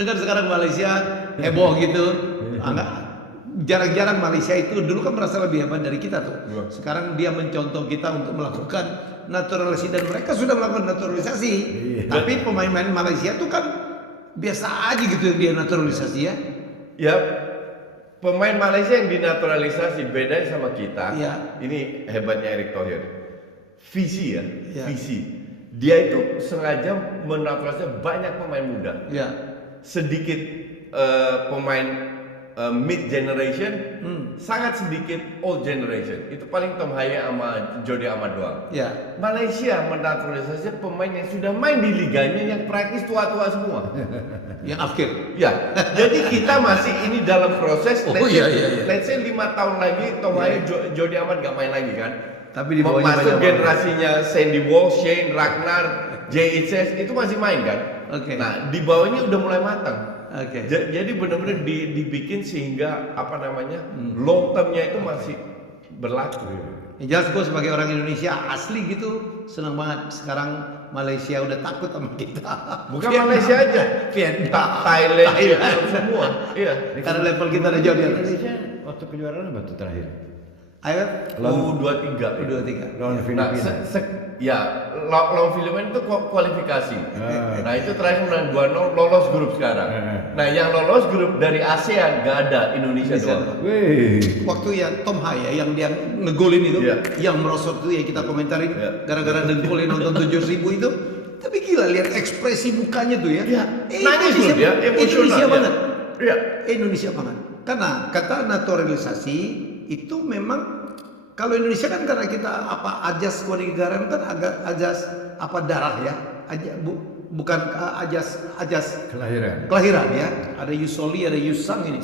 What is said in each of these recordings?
Kan sekarang Malaysia heboh gitu. Jarang-jarang Malaysia itu dulu kan merasa lebih hebat dari kita tuh. Sekarang dia mencontoh kita untuk melakukan naturalisasi dan mereka sudah melakukan naturalisasi. Tapi pemain-pemain Malaysia tuh kan biasa aja gitu dia naturalisasi ya. Ya, pemain Malaysia yang dinaturalisasi beda sama kita. Ya. Ini hebatnya Erick Thohir. Visi ya, Ya. visi. Dia itu sengaja menaturalisasi banyak pemain muda. Ya. Sedikit pemain mid generation, sangat sedikit old generation. Itu paling Tom Haya sama Jody Amat doang. Ya. Malaysia menaturalisasi pemain yang sudah main di liganya yang praktis tua-tua semua. Yang akhir. Ya, jadi kita masih ini dalam proses. Iya. Let's say 5 tahun lagi Tom Haya, Jody Amat gak main lagi kan? Tapi di bawahnya masuk banyak generasinya Sandy Walsh, Shane, Ragnar, Jay Itzes itu masih main kan? Oke. Nah, di bawahnya udah mulai matang. Oke. Jadi benar-benar dibikin sehingga apa namanya long termnya itu masih berlaku. Yang jelas gue sebagai orang Indonesia asli gitu senang banget sekarang Malaysia udah takut sama kita. Bukan Malaysia aja, Vietnam, Thailand, semua. Iya. karena level kita udah jauh di atas. Indonesia waktu kejuaraan apa tuh terakhir? Ayo, U23. U23. Lawan Nah, Filipina. lawan Filipina itu kualifikasi. Nah, itu terakhir menang 2-0, lolos grup sekarang. Nah, yang lolos grup dari ASEAN gak ada, Indonesia doang. Wih. Waktu ya Tom Haya yang dia ngegolin itu, Iya. yang merosot itu yang kita komentarin Iya. gara-gara dengkulin nonton 7.000 itu. Tapi gila lihat ekspresi mukanya tuh ya. Iya. Nangis loh dia, emosional. Indonesia ya. banget. Iya. Indonesia banget. Karena kata naturalisasi itu memang kalau Indonesia kan karena kita apa ajas kewarganegaraan kan agak ajas apa darah ya. Bukan ajas kelahiran ya. Ada Yusoli, ada Yusang ini.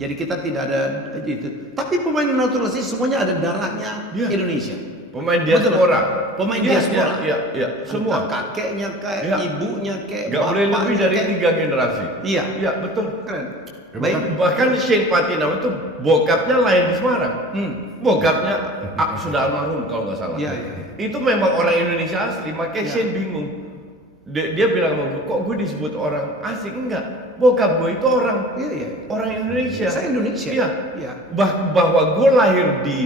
Jadi kita tidak ada itu. Tapi pemain naturalisasi semuanya ada darahnya Iya. Indonesia. Pemain Betul. diaspora. Pemain Iya, diaspora. Iya, semua. Entah kakeknya kayak Iya. ibunya kayak Gak boleh lebih bapaknya dari kayak- 3 generasi. Iya. Iya, betul. Keren. Baik. Bahkan Shane Patinama itu bokapnya lahir di Semarang. Bokapnya sudah almarhum kalau nggak salah. Iya. Itu memang orang Indonesia asli, makanya Iya. Shane bingung. Dia bilang sama gue, kok gue disebut orang asing? Enggak, bokap gue itu orang Iya. orang Indonesia. Saya Indonesia. Iya. Iya. Bahwa gue lahir di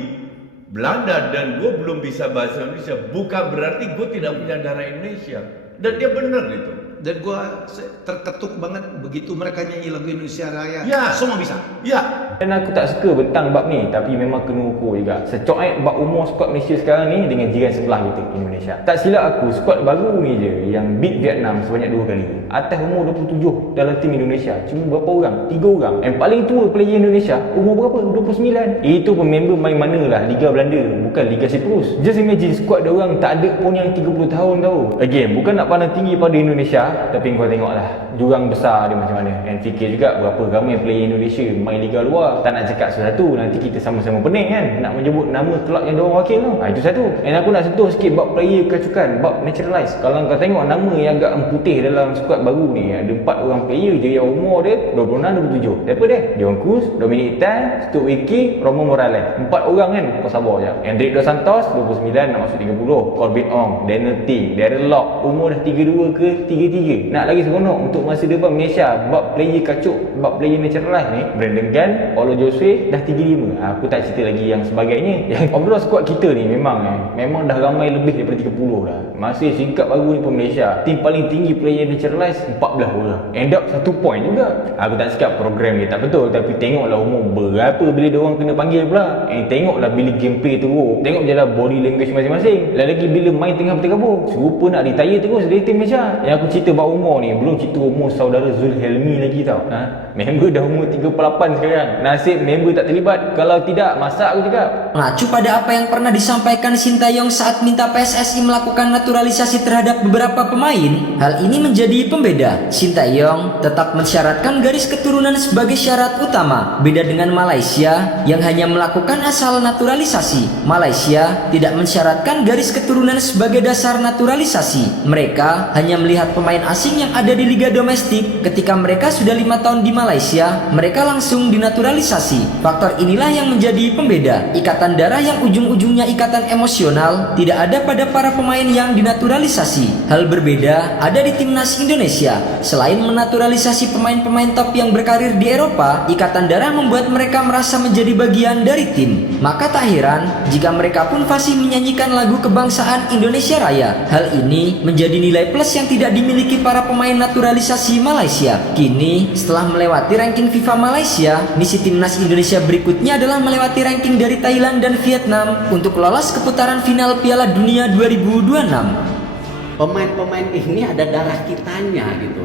Belanda dan gue belum bisa bahasa Indonesia, bukan berarti gue tidak punya darah Indonesia. Dan dia benar itu. Dan gua terketuk banget begitu mereka nyanyi lagu Indonesia Raya. Ya. Semua bisa. Ya, Dan aku tak suka bentang bab ni, tapi memang kena ukur juga. Secoek bab umur skuad Malaysia sekarang ni dengan jiran sebelah kita, Indonesia. Tak silap aku, skuad baru ni je yang beat Vietnam sebanyak 2 kali. Atas umur 27 dalam tim Indonesia. Cuma berapa orang? 3 orang. Yang paling tua player Indonesia, umur berapa? 29. Itu pun member main mana lah, Liga Belanda, bukan Liga Cyprus. Just imagine skuad dia orang tak ada pun yang 30 tahun tau. Again, bukan nak pandang tinggi pada Indonesia, tapi kau tengoklah jurang besar dia macam mana. And fikir juga berapa ramai player Indonesia main liga luar. Tak nak cakap sesuatu, nanti kita sama-sama pening kan nak menyebut nama kelab yang diorang wakil tu. Itu satu. And aku nak sentuh sikit bab player kacukan, bab naturalize. Kalau kau tengok nama yang agak putih dalam skuad baru ni, ada 4 orang player je yang umur dia 26, 27. Siapa dia? Dion Cruz, Dominic Tan, Stuart Wiki, Romo Morales. 4 orang kan, kau sabar je. Hendrik Dos Santos 29 nak masuk 30. Corbin Ong, Daniel Ting, Darren Lock, umur dah 32 ke 33. Nak lagi seronok untuk masa depan Malaysia, bab player kacuk, bab player naturalize ni, Brandon Gan, Paulo Josue dah 35. Aku tak cerita lagi yang sebagainya. Yang overall squad kita ni memang dah ramai lebih daripada 30 dah. Masih singkat baru ni pun Malaysia, tim paling tinggi player naturalize 14 orang. End up 1 point juga. Aku tak cakap program ni tak betul, tapi tengoklah umur berapa bila dia orang kena panggil pula. Tengoklah bila gameplay teruk. Tengok je lah body language masing-masing. Lagi bila main tengah berterabur, serupa nak retire terus dari tim Malaysia. Yang aku cerita bab umur ni, belum cerita umur saudara Zul Helmi lagi tau. Member dah umur 38 sekarang. Nasib member tak terlibat. Kalau tidak, masak aku cakap. Mengacu pada apa yang pernah disampaikan Sintayong saat minta PSSI melakukan naturalisasi terhadap beberapa pemain, hal ini menjadi pembeda. Sintayong tetap mensyaratkan garis keturunan sebagai syarat utama. Beda dengan Malaysia yang hanya melakukan asal naturalisasi. Malaysia tidak mensyaratkan garis keturunan sebagai dasar naturalisasi. Mereka hanya melihat pemain pemain asing yang ada di liga domestik, ketika mereka sudah 5 tahun di Malaysia, mereka langsung dinaturalisasi. Faktor inilah yang menjadi pembeda. Ikatan darah yang ujung-ujungnya ikatan emosional tidak ada pada para pemain yang dinaturalisasi. Hal berbeda ada di timnas Indonesia. Selain menaturalisasi pemain-pemain top yang berkarir di Eropa, ikatan darah membuat mereka merasa menjadi bagian dari tim. Maka tak heran jika mereka pun fasih menyanyikan lagu kebangsaan Indonesia Raya. Hal ini menjadi nilai plus yang tidak dimiliki para pemain naturalisasi Malaysia. Kini, setelah melewati ranking FIFA Malaysia, misi timnas Indonesia berikutnya adalah melewati ranking dari Thailand dan Vietnam untuk lolos ke putaran final Piala Dunia 2026. Pemain-pemain ini ada darah kitanya gitu.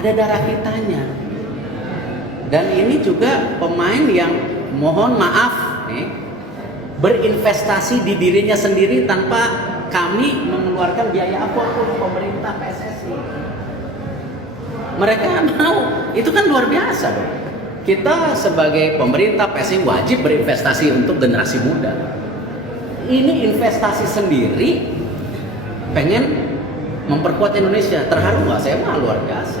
Ada darah kitanya. Dan ini juga pemain yang mohon maaf nih, berinvestasi di dirinya sendiri tanpa kami mengeluarkan biaya apapun, pemerintah, PSSI. Mereka mau, itu kan luar biasa dong. Kita sebagai pemerintah, PSSI wajib berinvestasi untuk generasi muda. Ini investasi sendiri, pengen memperkuat Indonesia. Terharu nggak? Saya mah luar biasa.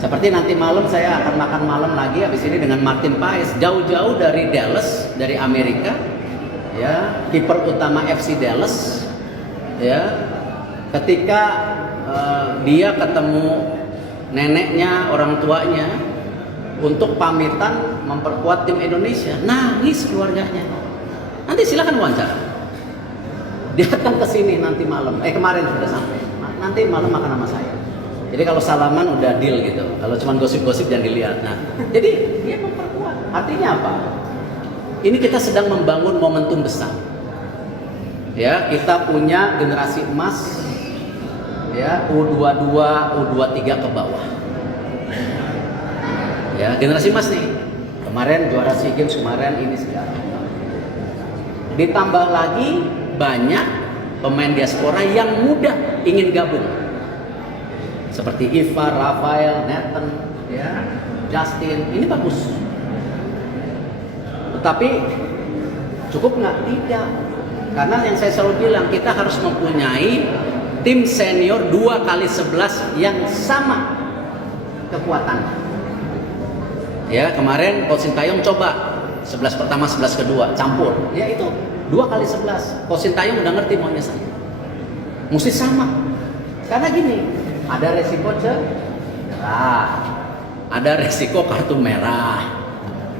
Seperti nanti malam saya akan makan malam lagi habis ini dengan Martin Paes, jauh-jauh dari Dallas, dari Amerika, ya, kiper utama FC Dallas, ya, ketika dia ketemu neneknya, orang tuanya untuk pamitan memperkuat tim Indonesia, nangis keluarganya. Nanti silakan wawancara. Dia datang ke sini nanti malam, kemarin sudah sampai. Nanti malam makan sama saya. Jadi kalau salaman udah deal gitu. Kalau cuma gosip-gosip jangan dilihat. Nah, jadi dia memperkuat. Artinya apa? Ini kita sedang membangun momentum besar. Ya, kita punya generasi emas, ya, U22, U23 ke bawah. Ya, generasi emas nih. Kemarin juara SEA Games kemarin ini sekarang. Ditambah lagi banyak pemain diaspora yang muda ingin gabung. Seperti Iva, Rafael, Nathan, ya, Justin, ini bagus. Tetapi cukup nggak? Tidak. Karena yang saya selalu bilang, kita harus mempunyai tim senior 2x11 yang sama kekuatannya. Ya, kemarin Coach Sintayong coba 11 pertama, 11 kedua, campur. Ya itu 2x11. Coach Sintayong udah ngerti maunya saya. Mesti sama. Karena gini, ada resiko cedera, ada resiko kartu merah.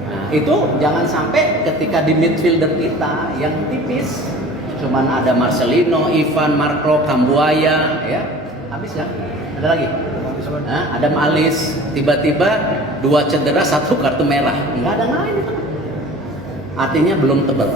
Nah, itu jangan sampai ketika di midfielder kita yang tipis, cuman ada Marcelino, Ivan, Marco, Kambuaya, ya, habis ya. Ada lagi? Nah, ada Alis, tiba-tiba 2 cedera, 1 kartu merah. Nggak ada lain itu. Artinya belum tebal.